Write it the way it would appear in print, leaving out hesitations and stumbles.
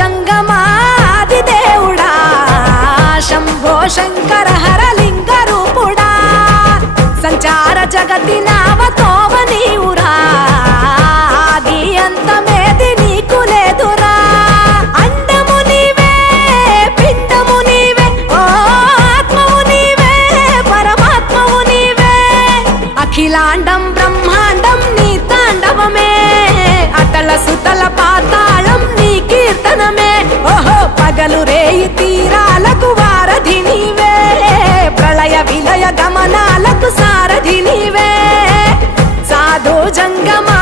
జంగమాది దేవుడా శంభో శంకర హరలింగ రూపుడా సంచార జగతి నావతోవ నీవురా ఆది అంతమేది నీకు లేదురా అండము నీవే పిండము నీవే ఓ ఆత్మవు నీవే పరమాత్మవు నీవే అఖిలాండం బ్రహ్మాండం నీ తాండవమే అతల సుతల పాతాళం నీ కీర్తనమే ఓహో పగలు రేయి తీరాలకు వారధి నీవే ప్రళయ విలయ గమనాలకు సారథి నీవే సాధు జంగమా